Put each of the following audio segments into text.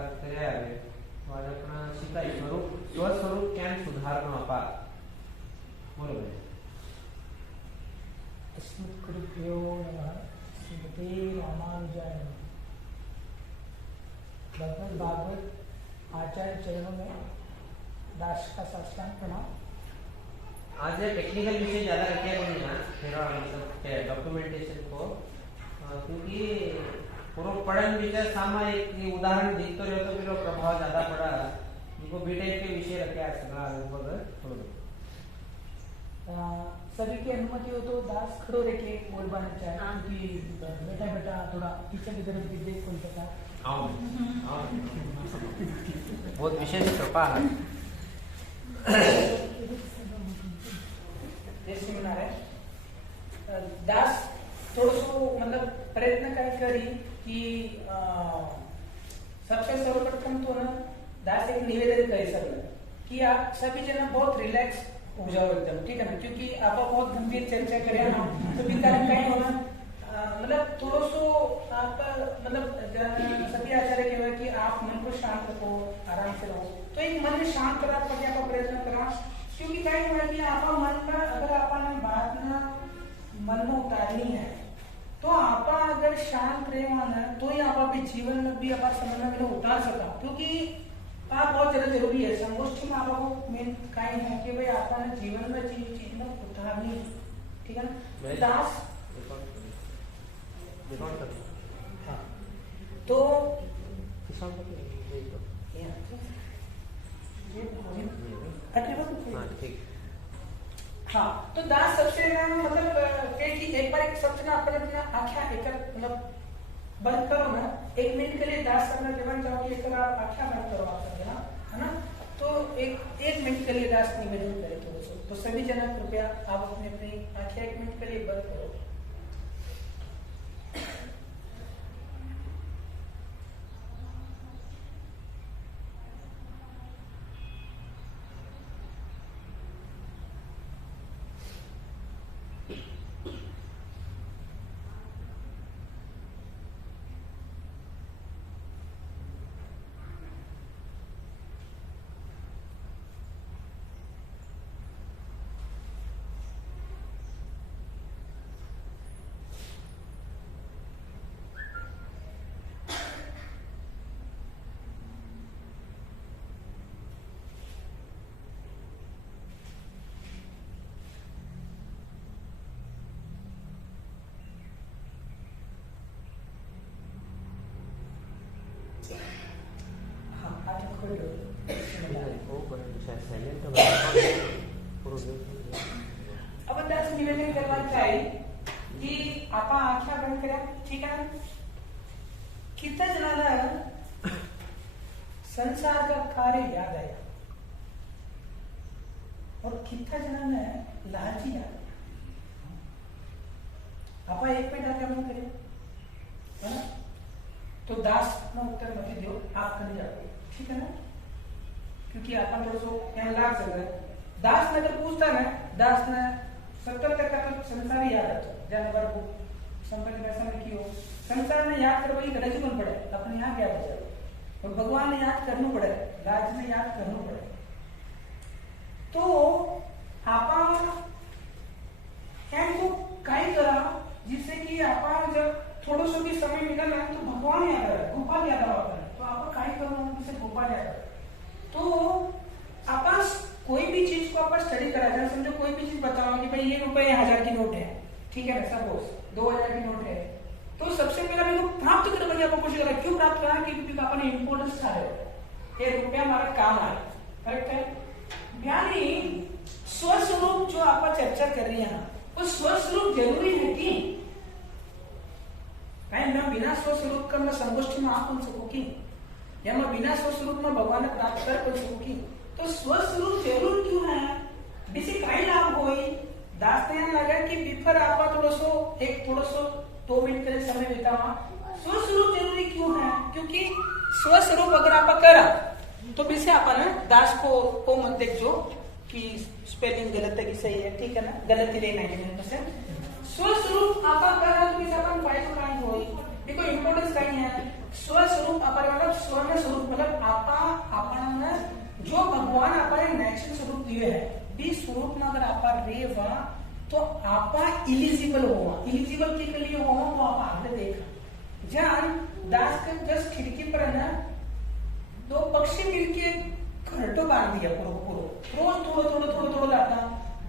प्रकार કર્યા આવે તો આજે આપણે શીખાય સ્વસ્વરૂપ કેમ સુધારનો અપાર બોલો ભાઈ अस्मत्कृभ्यो नमः श्रीमते रामानुजाय नमः। भगवद भागवत आचार्य चरणों में दास का साष्टांग प्रणाम। आज टेक्निकल विषय ज़्यादा रखे को नहीं मेरा मतलब डॉक्यूमेंटेशन को क्योंकि पूरा पढ़न विषय सामा एक उदाहरण दिखते रहे तो फिर प्रभाव ज़्यादा पड़ा इनको बी टाइप के विषय रखे आज सगा लगभग सभी की अनुमति हो तो दास खड़ो रह के बोल पाना चाहे क्योंकि बेटा बेटा थोड़ा पीछे की तरफ देख कोई पता आओ बहुत विशेष कृपा है सेमिनार है दास थोड़ा सो मतलब प्रयत्न करी कि सबसे सर्वप्रथम तो ना दास एक निवेदन करे सब कि आप सभी जना बहुत रिलैक्स हो जाओ एकदम, ठीक है ना, क्योंकि आप बहुत गंभीर चर्चा करें ना तो कारण कहीं होना मतलब थोड़ा सो आप मतलब सभी आचार्य कह कि आप मन को शांत रखो, आराम से रहो, तो एक मन में शांत रखने का प्रयत्न करा क्योंकि कहीं हुआ कि आप मन का अगर आपने बात ना मन में उतारनी है तो आप अगर शांत रहे ना तो ही आप जीवन में भी आप समझ में उतार सका क्योंकि आप बहुत ज्यादा जरूरी है संगोष्ठी में आपको मेन कहीं है कि भाई आपने जीवन में चीज में उतारनी, ठीक है ना। दास हाँ तो हाँ तो दास सबसे मतलब एक बार सबसे ना अपने अपना आँखें एक मतलब बंद करो ना, 1 मिनट के लिए दास करना जब चाहोगे एक आप आँखें बंद करो आप सब ना, है ना, तो एक मिनट के लिए दास निवेदन करें थोड़ा सा, तो सभी जना कृपया आप अपनी अपनी आँखें 1 मिनट के लिए बंद करो। अब दास निवेदन करना चाहिए कि आप आँखें बंद करें, ठीक है ना, कितना जनाला संसार का कार्य याद आया और कितना जनाला लालची याद आया। आप 1 मिनट आँखें बंद करें, है ना, तो दास में उत्तर मत दो, आप कर जाओगे, ठीक है ना, क्योंकि आप थोड़ा सो यहाँ लाग सकता है। दास ने अगर पूछता ना, दास ने 70 तक का तो संसार ही याद आता जानवर को संपत्ति पैसा में की हो संसार ने याद कर वही गरज बन पड़े अपने यहाँ क्या बचा और भगवान ने याद करना पड़े, राज ने याद करना पड़े, तो आप को कई करा जिससे कि आप जब थोड़ा सा भी समय मिला ना तो भगवान याद आ रहा है, गोपाल याद आ रहा है, तो आप कई करना जिससे गोपाल याद आ रहा है, तो आप कोई भी चीज को आप स्टडी करा जाए, समझो कोई भी चीज बताओ कि भाई ये रुपए 1000 की नोट है, ठीक है ना, सपोज 2000 की नोट है, तो सबसे पहले मेरे को प्राप्त करने की आपको कोशिश करा, क्यों प्राप्त करा कि क्योंकि पापा ने इंपोर्टेंस था ये रुपया हमारा काम आए, करेक्ट है, यानी स्वस्वरूप जो आप चर्चा कर रही है वो स्वस्वरूप जरूरी है कि मैं बिना स्वस्वरूप का मैं संगोष्ठी में आ कौन सकूं की या मैं बिना स्वस्वरूप में भगवान प्राप्त कर कौन सकूं की, तो स्वस्वरूप जरूर क्यों है बेसी कई लाभ होई दास ने लगा कि बिफर आपा थोड़ा सो 2 मिनट के समय बितावा स्वस्वरूप जरूरी क्यों है, क्योंकि स्वस्वरूप अगर आप करा तो बेसे अपन दास को मत देखो कि स्पेलिंग गलत है कि सही है, ठीक है ना, गलत ही लेना है स्वस्वरूप आप करा तो अपन फाइल काई होई देखो इंपोर्टेंस कहीं है स्वस्वरूप अपन मतलब स्व में स्वरूप रेवा तो आपा इलिजिबल होवा, इलिजिबल के लिए होवा तो आप आगे देखा जान दास के जस्ट खिड़की पर है ना दो पक्षी मिलके घरटो बांध दिया पूरा रोज थोड़ा लाता।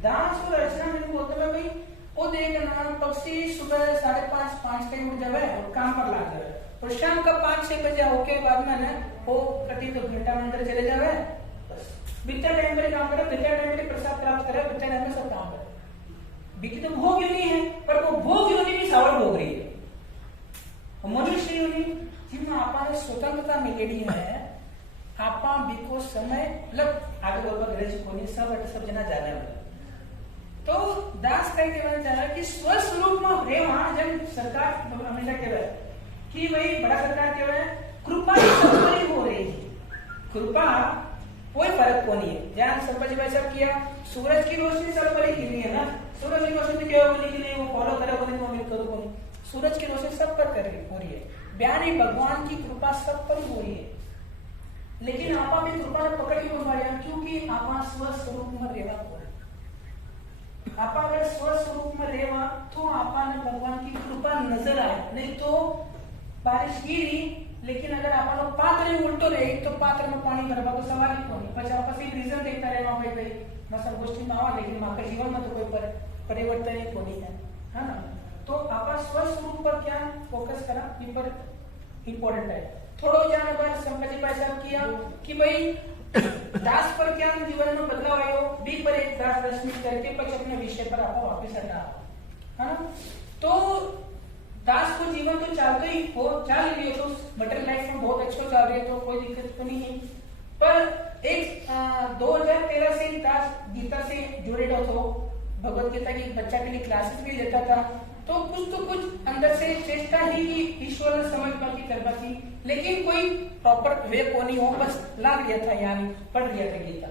दास और अर्चना ने बोलते हैं भाई वो देखना पक्षी सुबह 5:30 टाइम उठ जावे और काम पर लाग जावे और शाम का 5-6 बजे होके बाद में ना वो कटी तो घंटा अंदर चले जावे, बस बिता टाइम पर काम करे, बिता टाइम पर प्रसाद प्राप्त करे, बिता टाइम में सब काम करे। बीती तो भोग योनि है पर वो भोग योनि भी सावर भोग रही है। मनुष्य योनि जिसमें आपा स्वतंत्रता मिलेगी है, आपा बिको समय मतलब आगे बढ़कर अंग्रेज कोनी सब जना जाने वाला। तो दास कई कहना चाह रहा कि स्वस्वरूप में रेवा जब सरकार हमेशा कह रहा है कि भाई बड़ा सरकार कह रहा है कृपा सर्वोपरि हो रही है, कृपा कोई फर्क को नहीं है। जहां संपत भाई सब किया सूरज की रोशनी सर्वोपरि की नहीं है ना, सूरज की रोशनी क्या बोली कि नहीं वो फॉलो करे बोली वो मैं करूं बोली, सूरज की रोशनी सब पर कर रही हो रही है। बयानी भगवान की कृपा सब पर हो रही है, लेकिन आपा भी कृपा ने पकड़ क्यों पा रहा क्योंकि आपा स्वस्वरूप में रेवा को आप अगर स्वस्वरूप में रेवा तो आपा ने भगवान की कृपा नजर आए। नहीं तो बारिश गिरी लेकिन अगर आप लोग पात्र में उल्टो रहे तो पात्र में पानी भरवा तो सवाल ही कौन, बस आपस एक रीजन देखता रहे वहां भाई मैं संगोष्ठी में आवा लेकिन माँ के जीवन में तो कोई परिवर्तन ही को नहीं है ना। तो आप स्वस्वरूप पर क्या फोकस करा ये पर इम्पोर्टेंट है। थोड़ा जाने बाद संपत्ति पैसा किया कि भाई दास पर क्या जीवन में बदलाव आयो बी पर एक 10 मिनट करके पच अपने विषय पर आपको वापस हटा है ना। तो दास को जीवन तो चलते ही हो चल रही है तो मटेरियल लाइफ में बहुत अच्छा चल रही है तो कोई दिक्कत तो नहीं है। पर एक 2013 से दास गीता से जुड़े हो भगवत गीता की बच्चा के लिए क्लासेस भी लेता था तो कुछ अंदर से चेष्टा ही ईश्वर ने समझ पाती करवा थी लेकिन कोई प्रॉपर वे को नहीं हो बस लाग लिया था यानी पढ़ लिया था गीता।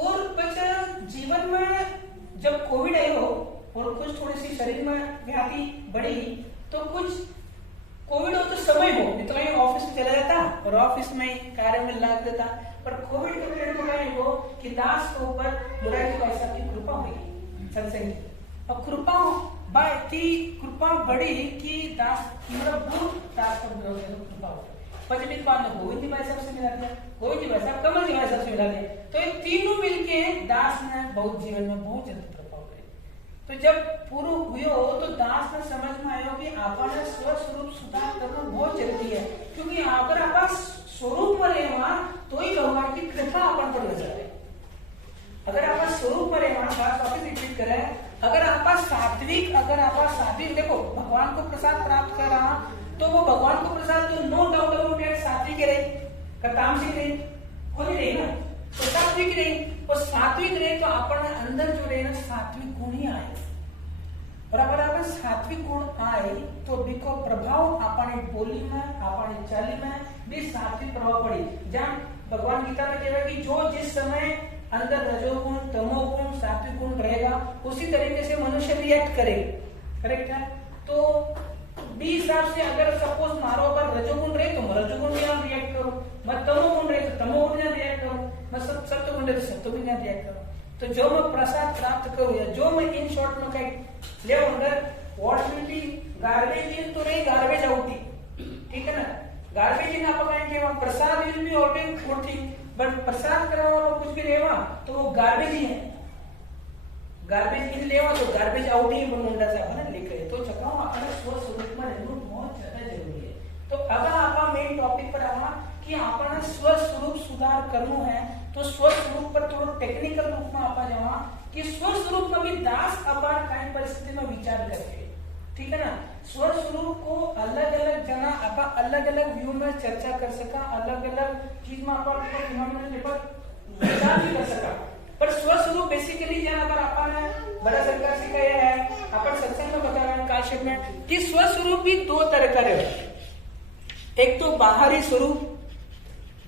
और बच्चा जीवन में जब कोविड आई हो और कुछ थोड़ी सी शरीर में व्याधि बढ़ी तो कुछ कोविड हो तो समय हो नहीं तो कहीं ऑफिस में चला जाता और ऑफिस में कार्य में लग देता। पर कोविड के पीरियड में क्या हो कि दास के ऊपर मुरारी भाई साहब की कृपा हुई सत्संग की और कृपा बढ़ी कि दास मतलब दास का कृपा हो। पचमी बाद में गोविंद भाई साहब से मिला दिया, गोविंद भाई साहब कमल जी भाई साहब से मिला दिया तो ये तीनों मिलके दास ने बहुत जीवन में बहुत जल्दी कृपा हो गई। तो जब पूरा हुए हो तो दास ने समझ में आया कि आपने स्वस्वरूप सुधार करना बहुत जरूरी है क्योंकि अगर आप स्वरूप में रहेगा तो ही भगवान की कृपा अपन पर नजर आए। अगर आप स्वरूप में रहेगा बात वापिस रिपीट करें अगर आप सात्विक देखो भगवान को प्रसाद प्राप्त कर रहा तो वो भगवान को प्रसाद तो नो डाउट अबाउट इट सात्विक रहे तामसिक रहे हो नहीं रही ना तो सात्विक रहे और सात्विक रहे तो अपन अंदर जो रहे ना सात्विक गुण ही आए और अगर आप सात्विक गुण आए तो बिको प्रभाव अपने बोली में अपने चाली में भी सात्विक प्रभाव पड़ी। जहाँ भगवान गीता में कह रहा है कि जो जिस समय अंदर रजोगुण तमोगुण सात्विक गुण रहेगा उसी तरीके से मनुष्य रिएक्ट करे करेक्ट है। तो बी हिसाब से अगर सपोज मारो पर रजोगुण रहे तो रजोगुण में रिएक्ट करो, मैं तमोगुण रहे तो तमोगुण में रिएक्ट करो, मैं सत्वगुण रहे तो सत्वगुण में रिएक्ट करो। तो जो मैं प्रसाद प्राप्त करूं या जो मैं इन शॉर्ट में कहीं ले अंदर व्हाट विल बी गार्बेज इन तो नहीं गार्बेज आउट ठीक है ना। गार्बेज इन आप कहेंगे prasad will be outing good thing but prasad करने वाला कुछ भी रहेगा तो वो गार्बेज ही है। गार्बेज इन लेवा तो गार्बेज आउट ही मुंडा से अपन लिख रहे तो चक्राओं अपने स्वस्वरूप में रहना बहुत ज्यादा जरूरी है। तो अगर आप मेन टॉपिक पर आवा कि आपने स्वस्वरूप सुधार करना है तो स्वस्वरूप पर थोड़ा टेक्निकल रूप में आप जावा कि स्वस्वरूप में भी दास अपार काइन परिस्थिति में विचार करके ठीक है ना। स्वस्वरूप को अलग अलग जना आप अलग अलग व्यू में चर्चा कर सका, अलग अलग चीज में आप विचार भी कर सका। पर स्वस्वरूप बेसिकली जहाँ पर आपने बड़ा सरकार सिखाया है अपन सत्संग में बता रहे हैं काशिप में कि स्वस्वरूप भी दो तरह का है। एक तो बाहरी स्वरूप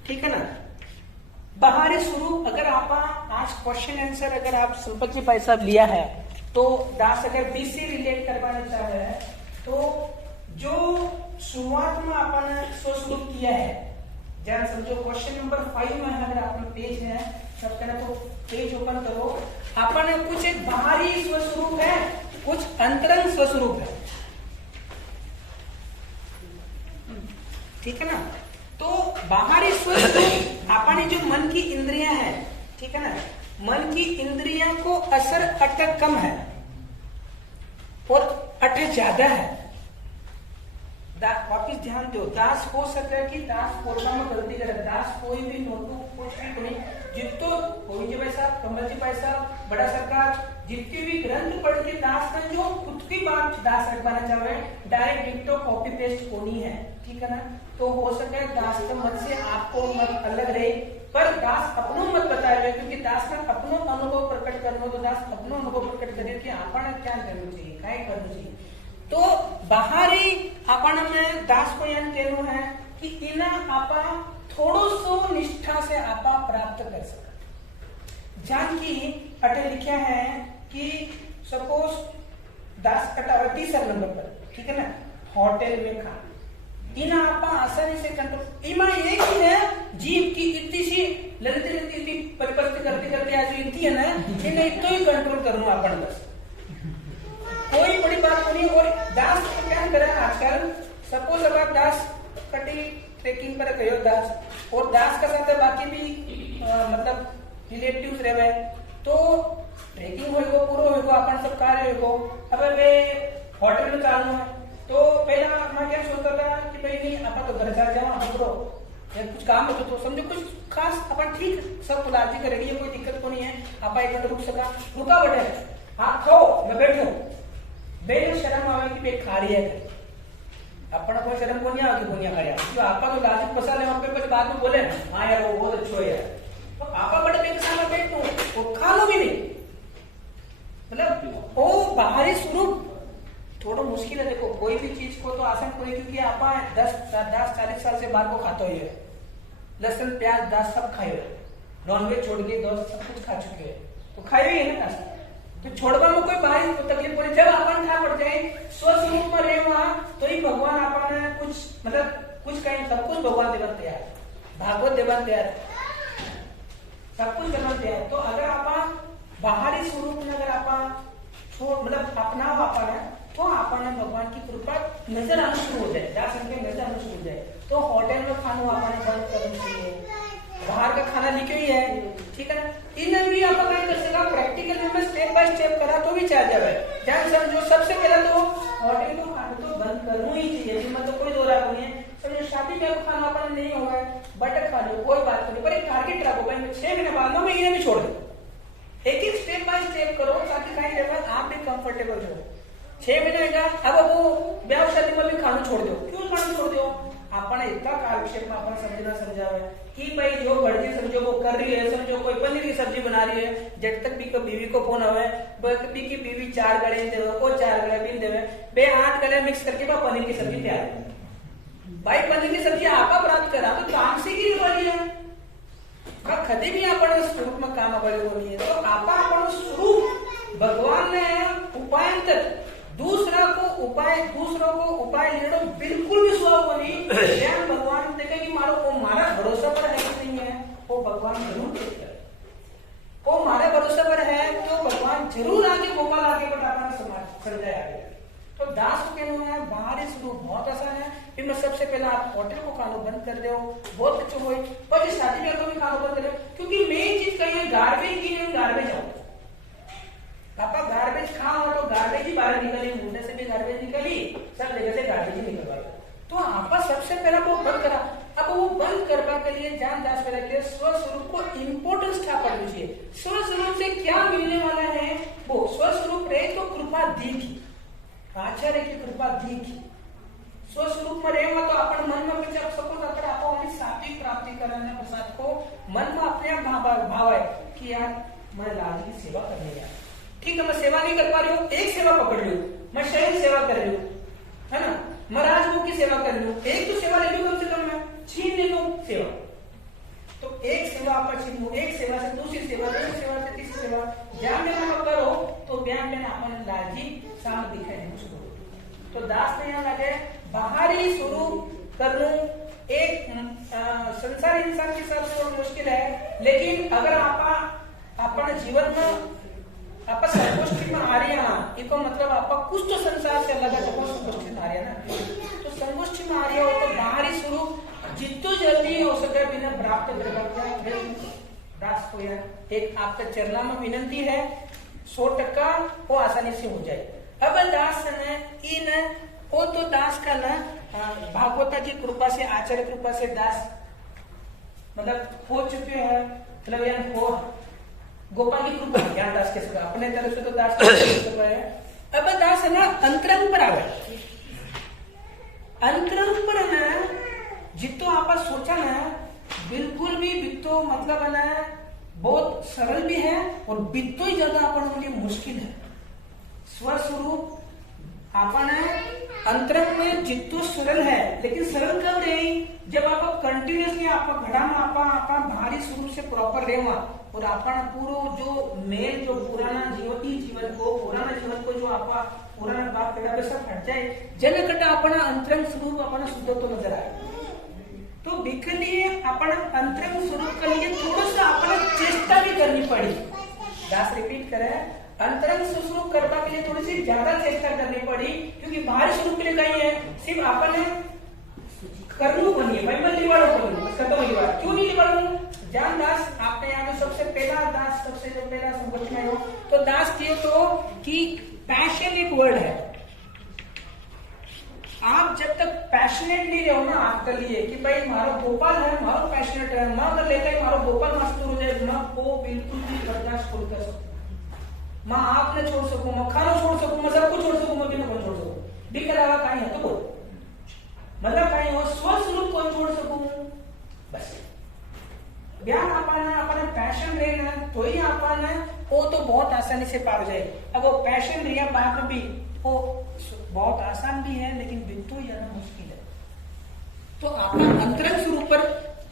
ठीक है ना। बाहरी स्वरूप अगर आप आज क्वेश्चन आंसर अगर आप संपत्ति भाई साहब लिया है तो दास अगर बी से रिलेट करवाना चाह रहे हैं तो जो शुरुआत में आपने स्वस्वरूप किया है जहाँ समझो क्वेश्चन नंबर 5 में अगर आपने पेज है सबके ना तो पेज ओपन करो। अपन कुछ एक बाहरी स्वस्वरूप है, कुछ अंतरंग स्वस्वरूप है, ठीक है ना। तो बाहरी स्वस्वरूप अपन जो मन की इंद्रियां है, ठीक है ना, मन की इंद्रियां को असर अटक कम है और अटक ज्यादा है। वापिस ध्यान दो, दास हो सकता है कि दास कोरबा में गलती करे, दास कोई भी नोटबुक कुछ भी कोई जितो कोई जी भाई साहब, कमल जी भाई साहब, बड़ा सरकार जितनी भी ग्रंथ पढ़ के दास ने जो खुद की बात दास रखवाना चाह रहे हैं, डायरेक्ट डिक्टो कॉपी पेस्ट होनी है, ठीक है ना। तो हो सकता है दास के मत से आपको मत अलग रहे, पर दास अपनो मत बताए, क्योंकि दास ने अपनो अनुभव प्रकट करना, तो दास अपनो अनुभव प्रकट करे कि आपने क्या करना चाहिए, क्या करना चाहिए। तो बाहरी अपन में दास को यह कहना है कि इना आपा थोड़ो सो निष्ठा से आपा प्राप्त कर सकते। जान की अटे लिखा है कि सपोज दास कटा 30 नंबर पर, ठीक है ना, होटल में खा इना आपा आसानी से कंट्रोल, इमा एक ही है जीव की इतनी सी लड़ती परिपस्ती करते करते आज इतनी है ना, इन्हें इतना ही कंट्रोल करूँ अपन, बस कोई बड़ी बात नहीं। और दास को क्या करे आजकल, सपोज अगर दास कटी ट्रेकिंग पर गयो दास, और दास का साथ बाकी भी मतलब रिलेटिव्स रहे, तो ट्रेकिंग होएगो पूरा होएगो, अपन सब कार्य होएगो, अब वे होटल में चालू है, तो पहला मैं क्या सोचता था कि भाई नहीं आपा तो घर चल जाओ दूसरो या कुछ काम हो तो समझो कुछ खास अपन ठीक सब पुलाजी कर रेडी है, कोई दिक्कत को नहीं है, आपा एक मिनट रुक सका, रुका बैठे आप खाओ मैं बैठो, बेल शर्म आवे कि पेट खा रही है, अपना कोई शर्म को नहीं आवे कि बोनिया खा रहा है, जो आपा तो लाजिक पसा ले वहां पे कुछ बाद में बोले हाँ यार वो बहुत अच्छा है यार, तो आपा बड़े पेट सामने पेट तो वो खा लो भी नहीं, मतलब वो बाहरी स्वरूप थोड़ा मुश्किल है। देखो कोई भी चीज को तो आसान कोई, क्योंकि आप 10-40 साल से बाहर को खाता ही है, लहसुन प्याज दाल सब खाए हुए, नॉनवेज छोड़ के दोस्त सब कुछ खा चुके हैं, तो खाए हुए है ना, तो छोड़वा में कोई बाहरी तकलीफ पड़े, जब अपन खा पड़ जाए स्वस्वरूप में रहे वहां, तो ही भगवान अपन कुछ मतलब कुछ कहीं सब कुछ भगवान देवन तैयार, भागवत देवन तैयार, सब कुछ देवन तैयार। तो अगर आप बाहरी स्वरूप में अगर आप मतलब अपनाओ अपन, तो अपन भगवान की कृपा नजर आना शुरू हो जाए, जा संख्या नजर आना शुरू हो जाए। तो होटल में खाना अपन बंद करना चाहिए, बाहर का खाना लिखे ही है, ठीक है ना, इन भी आप कर सका प्रैक्टिकल में स्टेप बाय स्टेप करा तो भी चाह जाए। ध्यान समझो, सबसे पहले तो होटल को खाना तो बंद करना ही चाहिए, मतलब कोई दो रात नहीं है, समझो शादी का खाना अपन नहीं होगा बट खा लो कोई बात नहीं, पर एक टारगेट रखो भाई 6 महीने बाद में इन्हें भी छोड़ दो, एक एक स्टेप बाय स्टेप करो ताकि कहीं जगह आप भी कंफर्टेबल हो। 6 महीने का अब वो ब्याह शादी में भी खाना छोड़ दो, क्यों खाना छोड़ दो, अपन इतना कालक्षेप में अपन समझना समझावे कि भाई जो मर्जी समझो वो कर रही है, समझो कोई पनीर की सब्जी बना रही है, जब तक भी बीवी को फोन आवे बी की बीवी 4 गले देवे, वो 4 गले बिन देवे, बे 8 गले मिक्स करके बा पनीर की सब्जी तैयार है। भाई पनीर की सब्जी आपा प्राप्त करा तो काम से की वाली है, कभी भी अपन स्वरूप में काम अवेलेबल नहीं है, तो आपा अपन स्वरूप भगवान ने उपाय दूसरों को उपाय लेना बिल्कुल भी स्वभाव को नहीं, ज्ञान भगवान देखे कि मारो वो मारा भरोसा पर है कि नहीं है, वो भगवान जरूर देखता है, वो हमारे भरोसा पर है तो भगवान जरूर आगे गोपाल आगे बढ़ाना समझाया गया। तो दास के है बाहरी स्वरूप बहुत आसान है, फिर मैं सबसे पहले आप होटल को खाना बंद कर दो, बहुत अच्छे हुए, पर जो शादी में भी खाना बंद कर दो, क्योंकि मेन चीज कही है गार्बेज की नहीं, गार्बेज आओ पापा गार्बेज खाओ तो गार्बेज ही बाहर निकली, मुंडे से भी गार्बेज निकली, सब जगह से गार्बेज ही निकलवा, तो आपा सबसे पहला वो बंद करा। अब वो बंद करवा के लिए जान दास के लिए स्वस्वरूप को इम्पोर्टेंस क्या पड़ लीजिए, स्वस्वरूप से क्या मिलने वाला है, वो स्वस्वरूप रहे तो कृपा दीगी, आचार्य की कृपा दीगी, स्वस्वरूप में रहेगा तो अपन मन में जब सपोज अगर आप सात्विक प्राप्ति करने प्रसाद को मन में अपने भाव है कि यार मैं राज की सेवा करने जा, ठीक है मैं सेवा नहीं कर पा रही हूँ, एक सेवा पकड़ लू, मैं शरीर सेवा कर रही हूँ, है ना, मैं राजभोग की सेवा कर लू, एक तो सेवा ले लू, कम से कम मैं छीन ले लू सेवा, तो एक सेवा आप छीन लो, एक सेवा से दूसरी सेवा, दूसरी सेवा से तीसरी सेवा, ज्ञान में करो तो ज्ञान में अपन लाजी साम दिखाई नहीं शुरू। तो दास ने यहाँ लगे बाहरी स्वरूप कर लू, एक संसार इंसान के साथ थोड़ा मुश्किल है, लेकिन अगर आपण जीवन में आप संगोष्ठी में आ रही है ना, इको मतलब आप कुछ तो संसार से अलग है जब संगोष्ठी में आ रही है ना, तो संगोष्ठी में आ रही हो तो बाहरी स्वरूप जितना जल्दी हो सके बिना प्राप्त हो या एक आपका चरणा में विनंती है 100% वो आसानी से हो जाए। अब दास ने इन वो तो दास का ना भागवता की कृपा से, आचार्य कृपा से दास मतलब हो चुके हैं, मतलब यानी हो गोपाल की कृपा ज्ञान दास के सका अपने तरफ से तो दास के है। अब दास है ना अंतरंग पर आवे, अंतरंग पर है ना जितो आप सोचा ना बिल्कुल भी बितो मतलब है ना बहुत सरल भी है और बितो ही ज्यादा अपन लिए मुश्किल है। स्वस्वरूप अपन अंतरंग में जितो सरल है, लेकिन सरल कब रही जब आप कंटिन्यूसली आप घड़ा में आप भारी स्वरूप से प्रॉपर रहेगा और अपन पूरा जो मेल जो पुराना जीवन को जो आप पुराना बात पेड़ा पे सब हट जाए जनकटा अपना अंतरंग स्वरूप अपना शुद्ध तो नजर आए। तो बिके लिए अपन अंतरंग स्वरूप के लिए थोड़ा सा अपन चेष्टा भी करनी पड़ी। दास रिपीट करे अंतरंग स्वरूप करने के लिए थोड़ी सी ज्यादा चेष्टा करनी पड़ी, क्योंकि बाहरी स्वरूप के लिए कहीं है सिर्फ अपन कर्म बनिए भाई मैं लिवाड़ो करूँ खत्म हो गया। क्यों नहीं लिवाड़ू? जान दास आपने यहाँ सबसे पहला दास सबसे जो पहला संगठन है तो दास दिए तो कि पैशन एक वर्ड है। आप जब तक पैशनेट नहीं रहो ना आपके लिए कि भाई मारो गोपाल है मारो पैशनेट है मां अगर लेकर मारो गोपाल मस्त हो जाए मां वो बिल्कुल भी बर्दाश्त नहीं कर सकता। मां आपने छोड़ सकूं, मैं खाना छोड़ सकूं, मैं सब कुछ छोड़ सकूं, मैं बिना कौन छोड़ सकूं दिख रहा कहीं है तो बोल मतलब कहीं हो स्वस्वरूप कौन छोड़ सकूं बस ज्ञान अपना पैशन रहेगा तो ही अपन वो तो बहुत आसानी से पार जाए। अब वो पैशन रिया बात भी वो बहुत आसान भी है लेकिन बिल्कुल ज्यादा मुश्किल है। तो आपका अंतरंग स्वरूप पर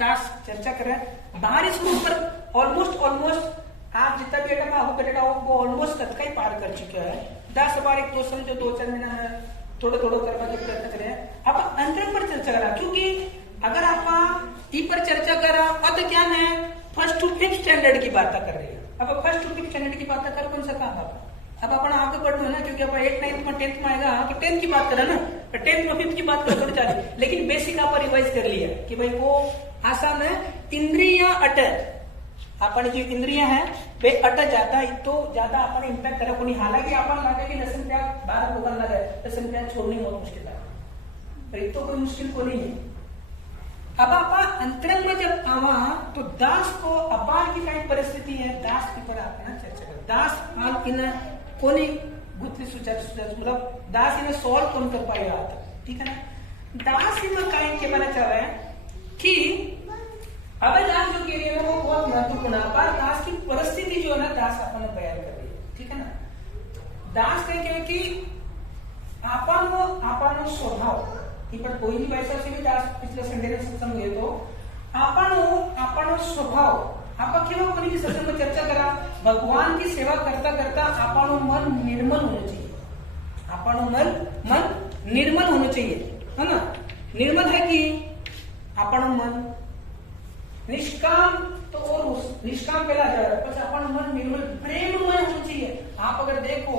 दास चर्चा कर रहे हैं, बाहरी स्वरूप पर ऑलमोस्ट आप जितना भी अटका हो बेटा वो ऑलमोस्ट तक ही पार कर चुके हैं। दास बार एक दो समझो 2-4 महीना है थोड़ा करवा के प्रयत्न करें। आप अंतरंग पर चर्चा करा, क्योंकि अगर आप ई पर चर्चा करा अब क्या है 1st to 5th स्टैंडर्ड की बात कर रही है। अब 1st to 5th स्टैंडर्ड की बात कर कौन सा काम अब अपन आगे बढ़ो है ना, क्योंकि अब 8th 9th में 10th में आएगा तो 10th की बात करा ना, तो 10th में 5th की बात करो थोड़ी चाहे, लेकिन बेसिक आप रिवाइज कर लिया कि भाई वो आसान है। इंद्रिया अट अपन जो इंद्रिया है वे अट जाता तो ज्यादा अपन इम्पैक्ट करे कोई, हालांकि अपन लगे कि लसन प्याज बाहर भोगन लगे लसन प्याज छोड़नी बहुत मुश्किल है, तो कोई मुश्किल को नहीं है। अब आप अंतरंग में जब आवा तो दास को अपार की काही परिस्थिति है दास की पर आप चर्चा कर दास हाल इन कोनी गुत्ती मतलब दास इन्हें सॉल्व कौन कर पाएगा आता, ठीक है ना। दास इनमें काही के बारे चाह रहे हैं कि अब दास जो कह रही है वो बहुत महत्वपूर्ण है। अपार दास की परिस्थिति जो है ना दास अपन बयान कर रही है, ठीक है ना। दास कहे कि अपन स्वभाव पण कोई भी वैसा से भी दास पिछले संडे में सत्संग हुए तो आपण स्वभाव आपा केव्हा कोणी भी सत्संग में चर्चा करा भगवान की सेवा करता करता आपण मन निर्मल होना चाहिए। आपण मन निर्मल होना चाहिए है ना। निर्मल है कि आपण मन निष्काम तो और निष्काम पहला जा रहा है पर अपन मन निर्मल प्रेममय होना चाहिए। आप अगर देखो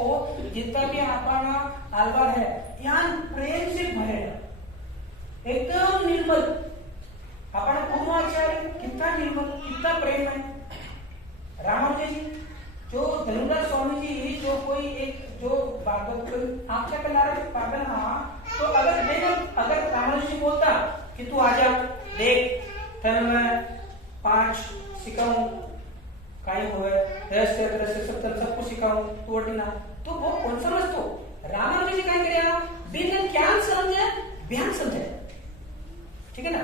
जितना भी अपना आलवार है यहाँ प्रेम से भरे एकदम निर्मल। अपना पूर्वाचार्य कितना निर्मल कितना प्रेम है। रामानुज जी जो धनुराज स्वामी जी जो कोई एक जो आंखें कला पागल हाँ तो अगर रामानुज जी बोलता कि तू आजा देख तेरे मैं 5 सिखाऊं काय हुए रहस्य सब कुछ सिखाऊं तू ना तो वो कौन समझ तो रामानुज जी क्या करेगा बिना ज्ञान समझे ध्यान समझे, ठीक है ना।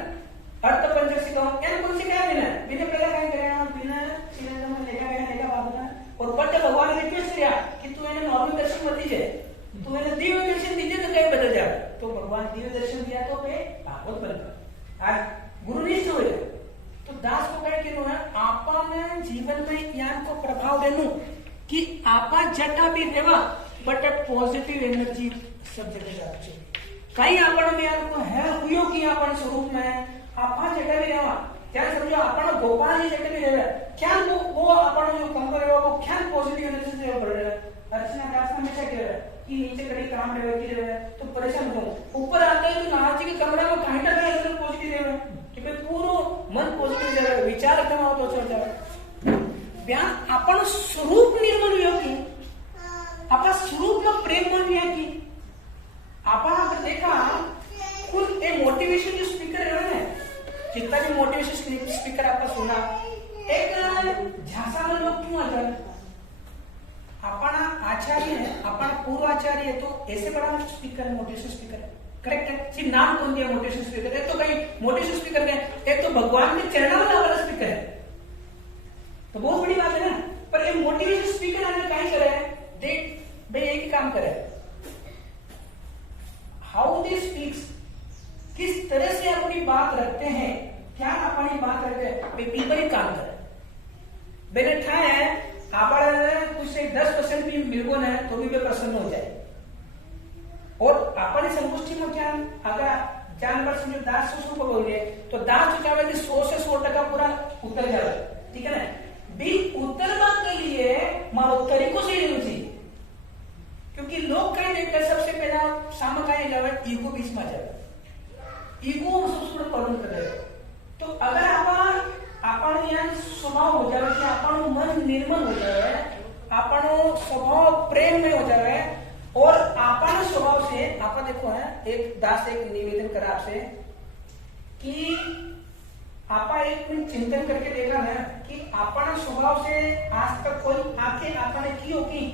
अर्थ पंचक सिखाऊं क्या कौन से क्या देना बिना पहले क्या करेगा बिना सीधा में लेगा बाबू ना और बट भगवान ने रिक्वेस्ट किया कि तू इन्हें नॉर्मल दर्शन मत दीजिए तू इन्हें दिव्य दर्शन दीजिए तो क्या बदल जाए। तो भगवान दिव्य दर्शन दिया तो पे भागवत बनता आज गुरुनिष्ठ हो गया। तो दास को कहे कि आपा में जीवन में ज्ञान को प्रभाव देनु कि आपा जटा भी रेवा बट पॉजिटिव एनर्जी सब जगह जाती कहीं आपण में ज्ञान को है हुयो कि आपण स्वरूप में आपा जटा भी रेवा गोपाल जी जगह रहे क्या वो अपन जो कम करे वो क्या पॉजिटिव एनर्जी से बढ़ रहा है। अर्चना दास हमेशा कह रहा है कि नीचे कड़ी काम रहे की रहे तो परेशान हो, ऊपर आते हैं तो नाराज जी के कमरे में कहीं ना कहीं पॉजिटिव रहे कि भाई पूरा मन पॉजिटिव रहे, विचार करना हो तो अच्छा बयान आपण स्वरूप निर्मल व्यो की आपला स्वरूप में प्रेम मन व्या की आपण अगर देखा कुल ए मोटिवेशन जो स्पीकर है ना, जितना भी मोटिवेशन स्पीकर आपका सुना, एक झांसा में लोग क्यों आ जाए, अपना आचार्य है, अपना पूर्व आचार्य है, तो ऐसे बड़ा स्पीकर मोटिवेशन स्पीकर है, करेक्ट है। सिर्फ नाम कौन दिया मोटिवेशन स्पीकर, एक तो कहीं मोटिवेशन स्पीकर है, एक तो भगवान के चरणों वाला स्पीकर है, तो बहुत बड़ी बात है ना। पर ये मोटिवेशन स्पीकर हमने कहीं करे देख भाई एक ही काम करे, हाउ दे स्पीक्स, किस तरह से अपनी बात रखते हैं, क्या अपनी बात रखते हैं, विपरीत काम करे मैंने ठा है आपण कुछ से 10% भी मिलगो ना तो भी वे प्रसन्न हो जाए। और अपनी संतुष्टि में क्या अगर जानवर समझो 10 को बोलिए तो 10 क्या है 100 से 100% पूरा उतर जाए, ठीक है ना। भी उतरवा के लिए मारो तरीकों से ही चाहिए, क्योंकि लोग कहीं देखकर सबसे पहला सामने कहीं जावे ईगो बीच में जाए, ईगो सबसे प्रॉब्लम कर रहे। तो अगर अपन यहाँ स्वभाव हो जाए कि अपन मन निर्मल हो जाए, अपन स्वभाव प्रेम में हो जाए, और अपन स्वभाव से आप देखो है एक दास एक निवेदन करा आपसे कि आपा एक मिनट चिंतन करके देखा है कि अपन स्वभाव से आज तक कोई आके आपने की होगी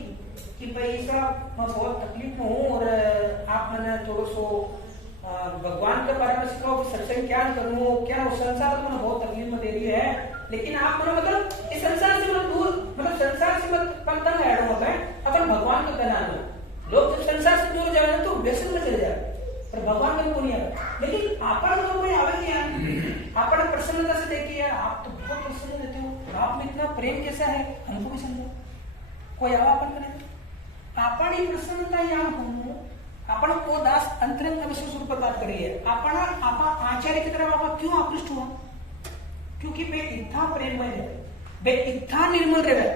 कि भाई साहब मैं बहुत तकलीफ में हूँ और आप मैंने थोड़ा सो भगवान के बारे में सिखाओ कि सत्संग क्या करूँ, क्या वो संसार तो मैंने बहुत तकलीफ में दे रही है, लेकिन आप मैंने मतलब इस संसार से मतलब दूर, मतलब संसार से मतलब ऐड होता है अपन भगवान को कहना लो। लोग जब संसार से दूर जाए तो व्यसन में चले जाए, पर भगवान का को नहीं आता। लेकिन आपन तो कोई आवे नहीं, आपने प्रसन्नता से देखी है, आप तो बहुत प्रसन्न रहते हो, आप में इतना प्रेम कैसा है हमको भी समझो, कोई आवा अपन करे आपण ही प्रसन्नता यहाँ हो, आपण को दास अंतरंग विशेष रूप बात करिए, आपण आपा आचार्य की तरफ आपा क्यों आकृष्ट हुआ, क्योंकि वे इतना प्रेममय है, वे इतना निर्मल रहे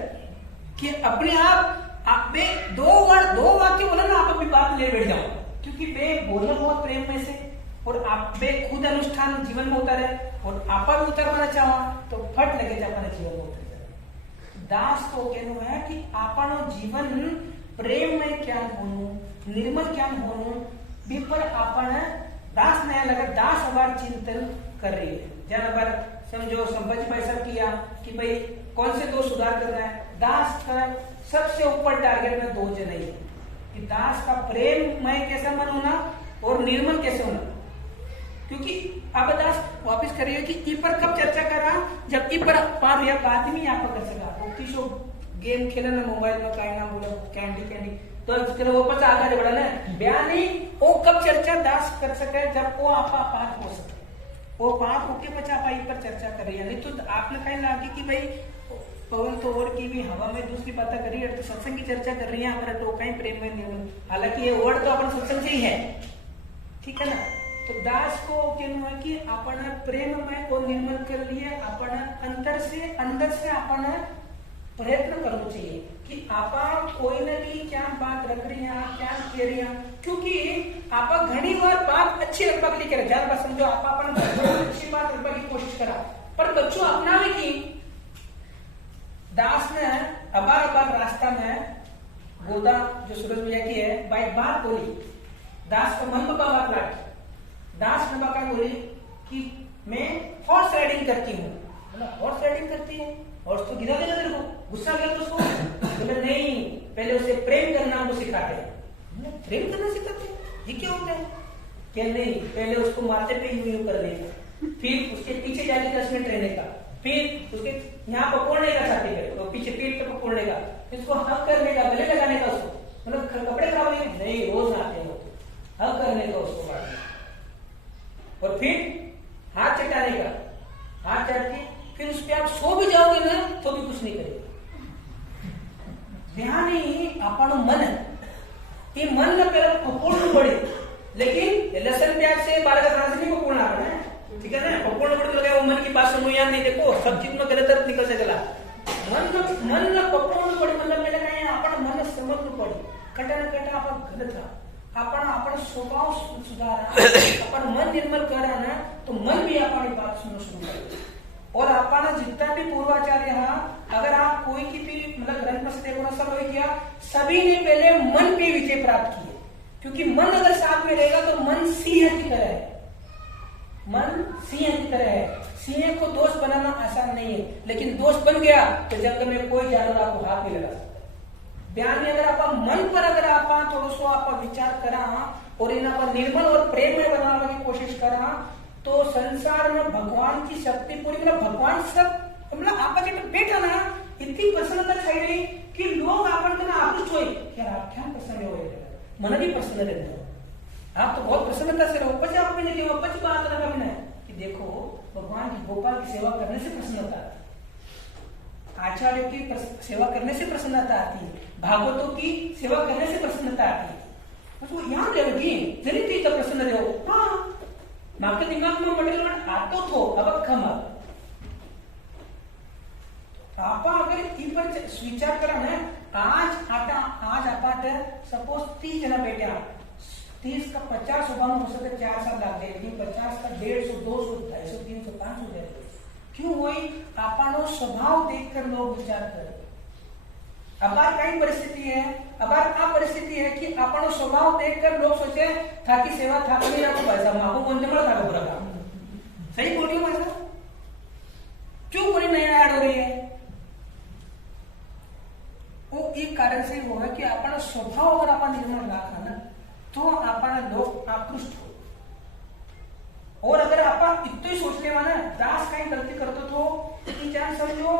कि अपने आप वे दो वाक्य बोले ना आप अपनी बात ले बैठ जाओ, क्योंकि वे बोले बहुत प्रेम में से, और आप वे खुद अनुष्ठान जीवन में उतारे और आपा भी उतरना चाहो तो फट लगे जापाने जीवन में उतर जाए। दास को कहना है कि आपनो जीवन प्रेम में क्या होनो, निर्मल क्या होनो, विपर आपन दास नया लगा दास अबार चिंतन कर रही है। जहां पर समझो संपत भाई साहब किया कि भाई कौन से 2 सुधार करना है, दास का सबसे ऊपर टारगेट में 2 जन ही कि दास का प्रेम में कैसा मन होना और निर्मल कैसे होना, क्योंकि अब दास वापिस करिए कि ई पर कब चर्चा करा जब ई पर पार या बात ही आप कर सका, किसो गेम खेलना मोबाइल में काय ना बोला कैंडी तो वो पचा आगे बढ़ा ना बयान ही वो कब चर्चा दास कर सके जब वो आपा पाठ हो सके, वो पाठ होके पचा पाई पर चर्चा कर रही है। नहीं तो आपने कहीं लागे कि भाई पवन तो और की भी हवा में दूसरी बातें करी है, तो सत्संग की चर्चा कर रही है हमारा टोका ही प्रेम में निर्मल, हालांकि ये वर्ड तो अपन सत्संग से ही है, ठीक है ना। तो दास को कहना है कि अपन प्रेम में को निर्मल कर लिए, अपन अंदर से अपन प्रयत्न करना चाहिए कि आपा कोई न भी क्या बात रख रही है, क्या कह रही है, क्योंकि आपा घनी बार बात अच्छी रखने के लिए कह रहे, ज्यादा बात समझो आपा अपन अच्छी बात रखने की कोशिश करा, पर बच्चों अपना भी की दास ने अबार रास्ता में गोदा जो सूरज भैया की है बात बोली, दास को मन में बात लाटी, दास ने बाका बोली कि मैं हॉर्स राइडिंग करती हूँ, हॉर्स राइडिंग करती है, और उसको गिरा देगा तेरे को, गुस्सा गया तो उसको बोले नहीं पहले उसे प्रेम करना हमको सिखाते हैं, प्रेम करना सिखाते हैं ये क्या होता है, क्या नहीं पहले उसको माथे पे यूं कर देगा, फिर उसके पीछे जाके 10 मिनट रहने का, फिर उसके यहाँ पकड़ने का छाती पे तो पीछे पीठ पे पकड़ने का, इसको हक करने का, गले लगाने का, उसको मतलब कपड़े खराब नहीं रोज आते हैं हक करने का उसको मारने, और फिर हाथ चटाने का, हाथ चट के फिर उस पर आप सो भी जाओगे ना तो भी कुछ नहीं करेगा। ध्यान ही अपन मन है, ये मन का पहले पकड़ना पड़े, लेकिन लहसुन प्याज से 12 का नहीं पकड़ना पड़े, ठीक है ना, पप्पोड़ पड़ लगे वो मन की बात सुनो यार, नहीं देखो सब चीज में गलत तरफ निकल सकेला। मन पप्पोड़ पड़ी मतलब मेरे काय आपण मन समजलं पडी कटा न कटा आपण गलत आपण स्वभाव सुधारा, अपन मन निर्मल करा ना तो मन भी अपनी बात सुनना शुरू करे। और अपन जितना भी पूर्वाचार्य है, अगर आप कोई की भी मतलब ग्रंथ में से देखो सब वही किया, सभी ने पहले मन पे विजय प्राप्त किए, क्योंकि मन अगर साथ में रहेगा तो मन सिंह की तरह है, मन सिंह की तरह है। सिंह को दोस्त बनाना आसान नहीं है, लेकिन दोस्त बन गया तो जंगल में कोई जानवर आपको हाथ नहीं लगा सकता। बयान में अगर आप मन पर अगर आप थोड़ा सा आप विचार करा और इन पर निर्मल और प्रेम में बनाने की कोशिश करा तो संसार में भगवान की शक्ति पूरी, मतलब भगवान सब मतलब आप जब बैठा ना इतनी प्रसन्नता छाई रही कि लोग आपन करना आकृष्ट हुए, यार आप क्या प्रसन्न हो, मन भी प्रसन्न रहता है, आप तो बहुत प्रसन्नता से रहो। पचा आप मैंने लिया पच बात लगा मैंने कि देखो भगवान की गोपाल की सेवा करने से प्रसन्नता आती है, आचार्य की सेवा करने से प्रसन्नता आती है, भागवतों की सेवा करने से प्रसन्नता आती है। तो यहाँ रहेगी जरी ती तो प्रसन्न रहो। हाँ माके दिमाग में मटेरियल आतो थो अब खमा आपा अगर ई पर विचार करा ना, आज आपाट सपोज 30 जना बैठे, 30 का 50 स्वभाव हो सकते 4 साल लग गए, लेकिन 50 का 150 200 250 300 500 जाए। क्यों वही आपनो स्वभाव देखकर लोग विचार करे। अबार कई परिस्थिति है, अबार क्या परिस्थिति है कि आपनो स्वभाव देखकर लोग सोचे था कि सेवा था नहीं आपको पैसा माको कौन जमा था पूरा काम। सही बोल रही हूँ मैं, क्यों कोई नया ऐड हो रही है? वो एक कारण से वो है कि अपना स्वभाव अगर अपन निर्मल रखा ना तो अपना लोग आकृष्ट हो। और अगर आप इतने सोचने वाला दास कहीं गलती करते तो कि क्या समझो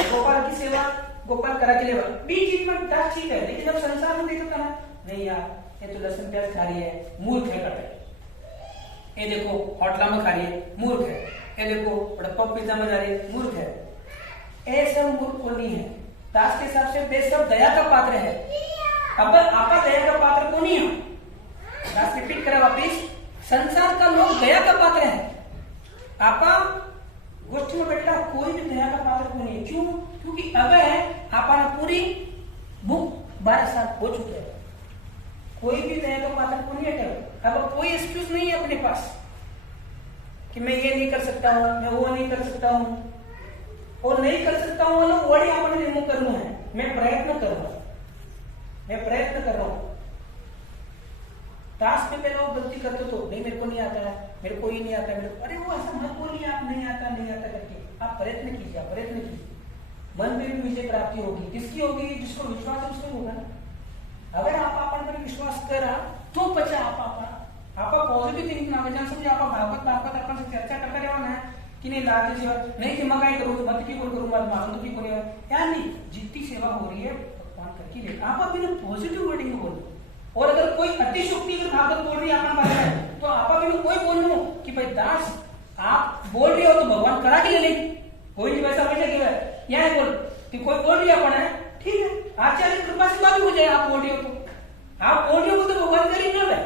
गोपाल की सेवा गोपाल करा के लिए बीच में दास ठीक है, लेकिन जब संसार में देखो ना नहीं यार ये तो लहसुन प्याज खा रही है मूर्ख है, कटे ये देखो होटला में खा रही है मूर्ख है, ये देखो पप पिज्जा में जा रही है मूर्ख है। ऐसा मूर्ख को नहीं है, दास के हिसाब से वे सब दया का पात्र है। अब आपा दया का पात्र को नहीं है, दास रिपीट करा वापिस, संसार का लोग दया का पात्र है, आपा गोष्ठी में बैठा कोई भी दया का पात्र को नहीं है। क्यों? क्योंकि अब है आपा पूरी बुक 12 साल हो चुके हैं, कोई भी दया का पात्र को नहीं है। अब कोई एक्सक्यूज नहीं है अपने पास कि मैं ये नहीं कर सकता हूं, मैं वो नहीं कर सकता हूं, और नहीं कर सकता हूं वाला वर्ड आपने रिमूव करना है। मैं प्रयत्न कर रहा हूं। टास्क में लोग गलती करते तो नहीं मेरे को नहीं आता है, मेरे को ही नहीं आता है, अरे वो ऐसा मत बोलिए आप नहीं आता करके आप प्रयत्न कीजिए। मन में भी विजय प्राप्ति होगी, किसकी होगी? जिसको विश्वास है उसको होगा ना। अगर आप अपन पर विश्वास करा तो पचा आप पॉजिटिव थिंकिंग आगे जान समझे आप भागवत अपन से चर्चा करते रहो ना कि नहीं लागे सेवा नहीं कि मैं करूँ मत की बोल करूँ मत मानो तो की बोले यार नहीं, जितनी सेवा हो रही है भगवान करके ले आप अभी पॉजिटिव वर्डिंग बोलो। और अगर कोई अतिशोक्ति अगर भागवत बोल रही है अपना बारे में तो आप अभी कोई बोल लो कि भाई दास आप बोल रहे हो तो भगवान करा के ले लेंगे, कोई नहीं वैसा हमेशा क्यों है यहाँ बोल कि कोई बोल रही है अपन है ठीक है, आचार्य कृपा से बात हो जाए। आप बोल रहे हो तो भगवान कर ही ना है,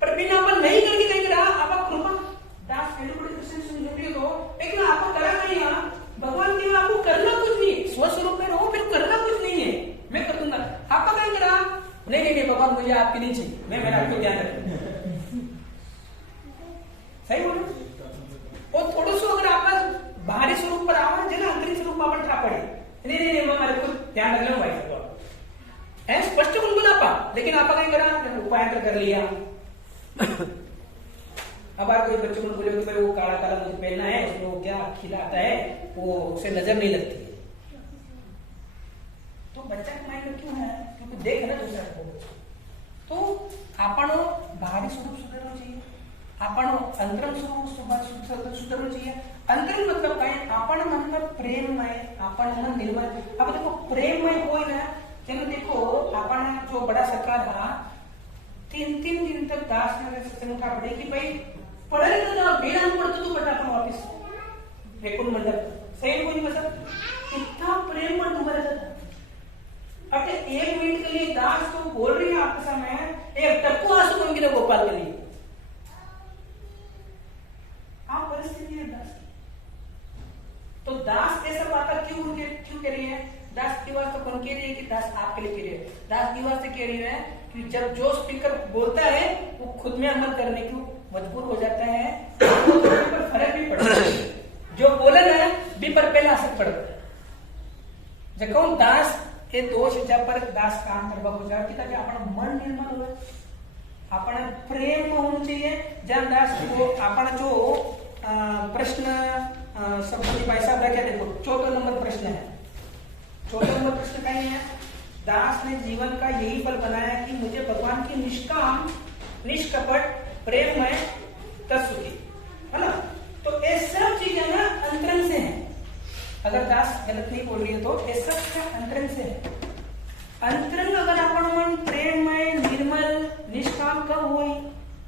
पर बिना अपन नहीं करके कहीं रहा आप कृपा दास तो लेकिन आपको करा नहीं है भगवान के आपको करना कुछ नहीं, स्वस्वरूप में रहो फिर करना कुछ नहीं है, मैं कर दूंगा। आपका कहीं करा नहीं भगवान मुझे आपकी नहीं चाहिए, मैं मेरा आपको ध्यान रखूंगा। सही बोलो। और थोड़ा सा अगर आपका बाहरी स्वरूप पर आवा जरा अंतरिक स्वरूप पर ठा पड़े नहीं हमारे को ध्यान रख लो भाई ऐ स्पष्ट बोल बोला आपा, लेकिन आपा कहीं करा उपाय कर लिया। अब आप कोई बच्चों को बोले कि भाई वो काला मुझे पहनना है, उसमें वो क्या खिलाता है वो उसे नजर नहीं लगती है, तो बच्चा के माइंड में क्यों है? क्योंकि देख ना दूसरा को। तो आपण बाहरी स्वरूप सुधारना चाहिए, आपण अंतरम स्वरूप सुधारना चाहिए। अंतरम मतलब काय? आपण मन में प्रेममय, आपण मन निर्मल। अब देखो प्रेममय हो ना, चलो देखो आपण जो बड़ा सरकार था 3 दिन तक दास ने सत्संग का पढ़े कि भाई पढ़े तो बेड़ा पढ़ते तो बटा अपन वापिस रेकुन मंडप सही कोई नहीं बता कितना प्रेम मन उमर था। अब 1 मिनट के लिए दास तो बोल रही है आपके सामने एक टप्पू आंसू कम गिरा गोपाल के लिए, ये सब बातें क्यों कह रही है? दास की वास्ते कौन कह रही है कि दास आपके लिए कह रही है? दास की वास्ते कह रही है कि जब जो स्पीकर बोलता है वो खुद में अमल करने को मजबूर हो जाता है, तो पर फर्क भी पड़ता है। जो बोलन है भी पर पहला असर पड़ता है। जब कौन दास के दोष जब पर दास काम करवा हो जाए कि ताकि अपना मन निर्मल हो, अपना प्रेम होना चाहिए। जब दास को अपना जो प्रश्न सब पैसा रखे, देखो 4 नंबर प्रश्न है। 4 नंबर प्रश्न का ही है, दास ने जीवन का यही फल बनाया कि मुझे भगवान की निष्काम निष्कपट प्रेममय तत्सुखी, है ना। तो ये सब चीजें ना अंतरंग से हैं। अगर दास गलत नहीं बोल रही है तो ये सब अंतरंग से है। अंतरंग अगर अपन मन प्रेममय निर्मल निष्काम कब हुई?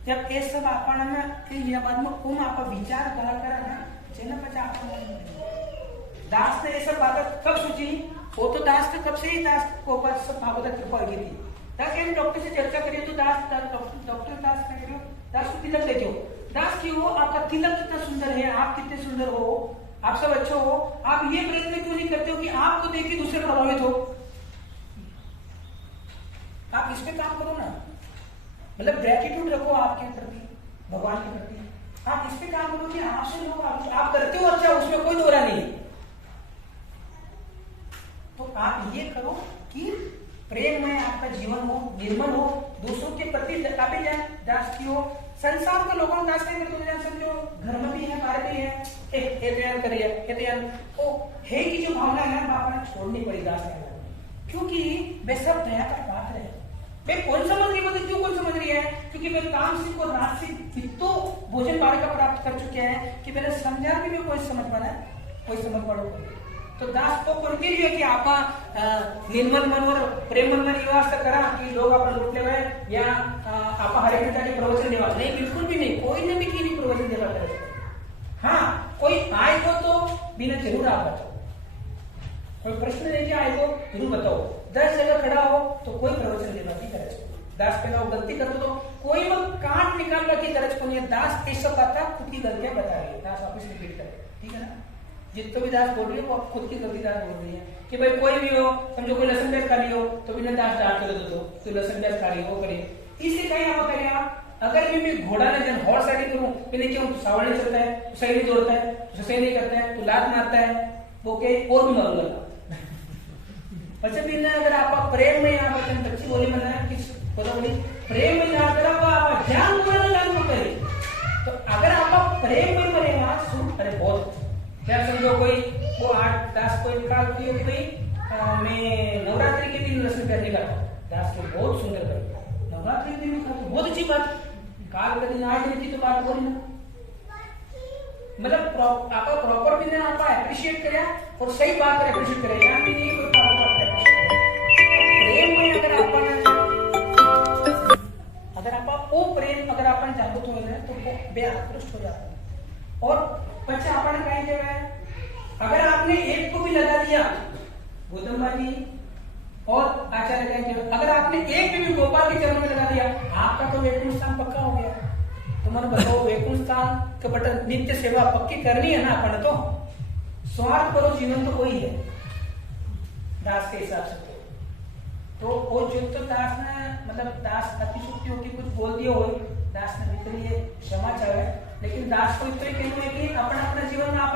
जब ये सब अपन में या बाद में उम आप विचार करा ना जेना पचा दास ने ये सब बात कब सोची? वो तो दास का कब से ही दास को ऊपर सब भागवत कृपा की थी। दास हम डॉक्टर से चर्चा करिए तो डॉक्टर दास का करियो, दास को तिलक देते हो। दास की हो आपका तिलक कितना सुंदर है, आप कितने सुंदर हो, आप सब अच्छे हो, आप ये प्रयत्न क्यों नहीं करते हो कि आपको देख के दूसरे प्रभावित हो? आप इस पे काम करो ना, मतलब ग्रेटिट्यूड रखो आपके प्रति, भगवान के प्रति। आप इस पे काम करो कि आपसे लोग आप करते हो अच्छा, उसमें कोई दोहरा नहीं है। तो आप ये करो कि प्रेम में आपका जीवन हो, निर्मल हो, दूसरों के प्रति काफी दास की हो। संसार के लोगों दास नहीं करते, समझो घर में भी है, बाहर भी है, तैयार करिए ओ हे की जो भावना है ना आपने छोड़नी पड़ी दास ने, क्योंकि वे सब दया का पात्र है। वे कौन समझ रही है, क्यों कौन समझ रही है? क्योंकि वे तामसिक और राजसिक इतो भोजन बार का प्राप्त कर चुके हैं कि मैंने समझा भी कोई समझ पाना, कोई समझ पड़ो। तो दास को कौन के लिए कि आप निर्मल मन और प्रेम मन में निवास करा कि लोग अपन लुटले हुए या आप हरे कृष्ण के प्रवचन देवा? नहीं, बिल्कुल भी नहीं। कोई ने भी की नहीं प्रवचन देवा करे। हाँ, कोई आए तो बिना जरूर आप बताओ, कोई प्रश्न लेके आए तो जरूर बताओ। 10 जगह खड़ा हो तो कोई प्रवचन देवा की करे। दास पे गलती कर दो तो कोई वो काट निकालने की गरज को नहीं है। दास ऐसा पता खुद की गलतियां बता रही है, दास वापिस रिपीट करे, ठीक है ना। जितने भी दास बोल रही है वो आप खुद की गलती दास बोल रही है कि भाई कोई भी हो, समझो कोई लहसुन प्याज खा रही हो तो बिना दास डांट कर दो तो लहसुन प्याज खा रही हो, वो करिए। इसी कहीं आप करिए आप अगर भी मैं घोड़ा ने जन हॉर्स राइडिंग करूं, मैंने क्यों सावड़ नहीं चलता है, सही नहीं दौड़ता है, सही नहीं करता है, तो लात मारता है, वो के और भी मारूंगा। अच्छा भी ना, अगर आप प्रेम में यहाँ पर बच्ची बोली मना है किस बोली प्रेम में यहाँ करा आप ध्यान लागू करिए। तो अगर आप प्रेम में मरेगा सुन, अरे बहुत क्या समझो कोई वो 8-10 कोई निकाल की कोई मैं नवरात्रि के दिन लहसुन प्याज निकाला, दास के बहुत सुंदर भाई नवरात्रि के दिन निकाल बहुत अच्छी बात, काल का दिन आज नहीं थी तो बात बोली ना, मतलब आप प्रॉपर भी ना आप अप्रिशिएट करें और सही बात कर अप्रिशिएट करें, यहाँ भी नहीं कोई बात प्रेम में अगर आप वो प्रेम अगर अपन जागृत हो जाए तो वो बेआकृष्ट हो जाता है। और बच्चा अपन कहेंगे अगर आपने एक को भी लगा दिया गौतम जी और आचार्य कहेंगे अगर आपने एक भी गोपाल के चरण में लगा दिया आपका तो वैकुंठ स्थान पक्का हो गया। तो मन बताओ वैकुंठ स्थान के बटन नित्य सेवा पक्की करनी है ना अपन तो स्वार्थ करो जीवन तो वही है दास के हिसाब से। तो वो जो तो दास ने मतलब दास अतिशुक्ति होगी कुछ बोल दिया हो दास ने भीतर ये क्षमा चाहे, लेकिन दास को इतना कहना है कि अपना अपना जीवन में आप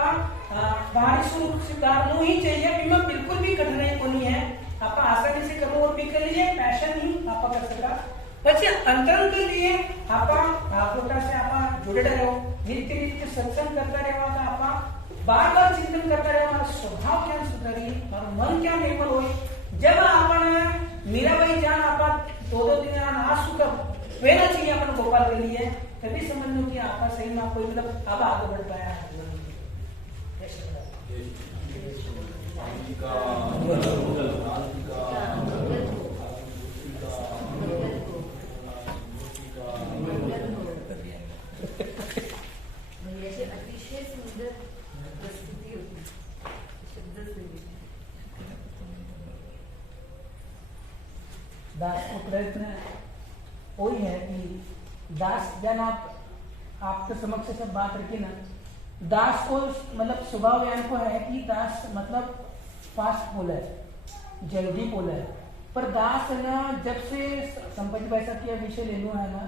बाहरी स्वरूप स्वीकार ही चाहिए, बीमा बिल्कुल भी कठिनाई को नहीं है, आप आसानी से करो और भी कर लीजिए, पैशन ही आप कर सकता। बच्चे अंतरंग के लिए आप लोग से आप जुड़े रहो, नित्य नित्य सत्संग करता रहो, आप बार बार चिंतन करता रहो हमारा स्वभाव क्या सुधरी, हमारा मन क्या निर्मल हो। जब अपन मीरा भाई जान आप 2-2 दिन आंसू का वेना चाहिए अपन गोपाल के लिए, तभी समझ लो कि आपका सही में कोई मतलब अब आगे बढ़ पाया है। अतिशय सुंदर प्रस्तुति होती दास को प्रयत्न वही है कि दास जन आपके समक्ष सब बात रखी ना दास को मतलब स्वभाव यान को है कि दास मतलब फास्ट बोला है, जल्दी बोला है, पर दास है ना जब से संपत्ति पैसा किया विषय लेना है ना,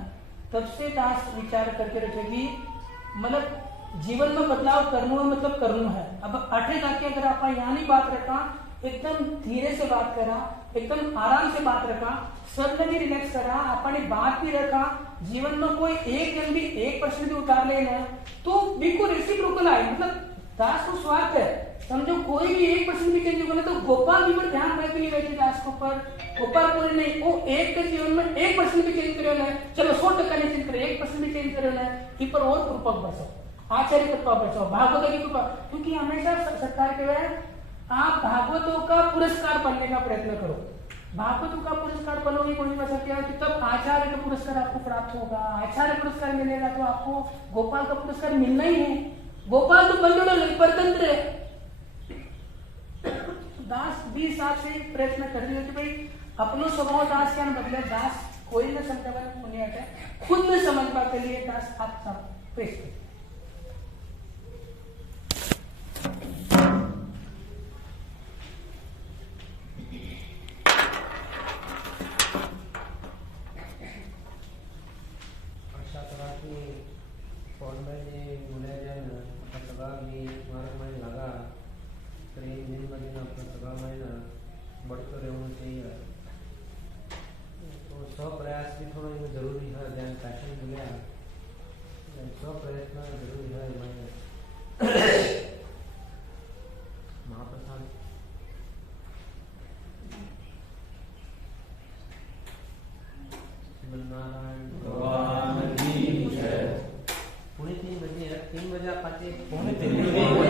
तब से दास विचार करके रखेगी मतलब जीवन में बदलाव करना है, मतलब करना है। अब अठे जाके अगर आप यहाँ नहीं बात रखा, एकदम धीरे से बात करा, एकदम आराम से बात रखा, सब में भी रिलैक्स करा, अपनी बात भी रखा, जीवन में कोई एक जन भी 1% भी उतार लेना तो बिल्कुल रेसिप्रोकल आए, मतलब दास को स्वार्थ है, समझो कोई भी 1% भी चेंज होगा तो गोपाल जी पर ध्यान रख नहीं बैठे दास को, पर गोपाल पूरे नहीं, वो एक के जीवन में 1% भी चेंज करे ना, चलो 100% नहीं चेंज करे, 1% भी चेंज करे ना, कि पर और कृपा बरसो, आचार्य कृपा बरसो, भागवत की कृपा, क्योंकि हमेशा सरकार के वह आप भागवतों का पुरस्कार पाने का प्रयत्न करो, भागवतों का पुरस्कार पालोगे कोई बचा क्या कि तब आचार्य का पुरस्कार आपको प्राप्त होगा, आचार्य पुरस्कार मिलेगा तो आपको गोपाल का पुरस्कार मिलना ही है। गोपाल तो बंधुड़ा नहीं परतंत्र है। दास 20 साल से प्रयत्न कर रही हो कि भाई अपनो स्वभाव दास क्या बदले, दास कोई न समझा होने आता है, खुद न समझ पाते लिए दास आप सब पेश करें। बढ़ते रहना चाहिए, तो स्वप्रयास भी थोड़ा ये जरूरी है, जैन पैशन बोलिया स्वप्रयत्न जरूरी है। महाप्रसाद नारायण पुणे 3 बजे आप आते, पुणे 3 बजे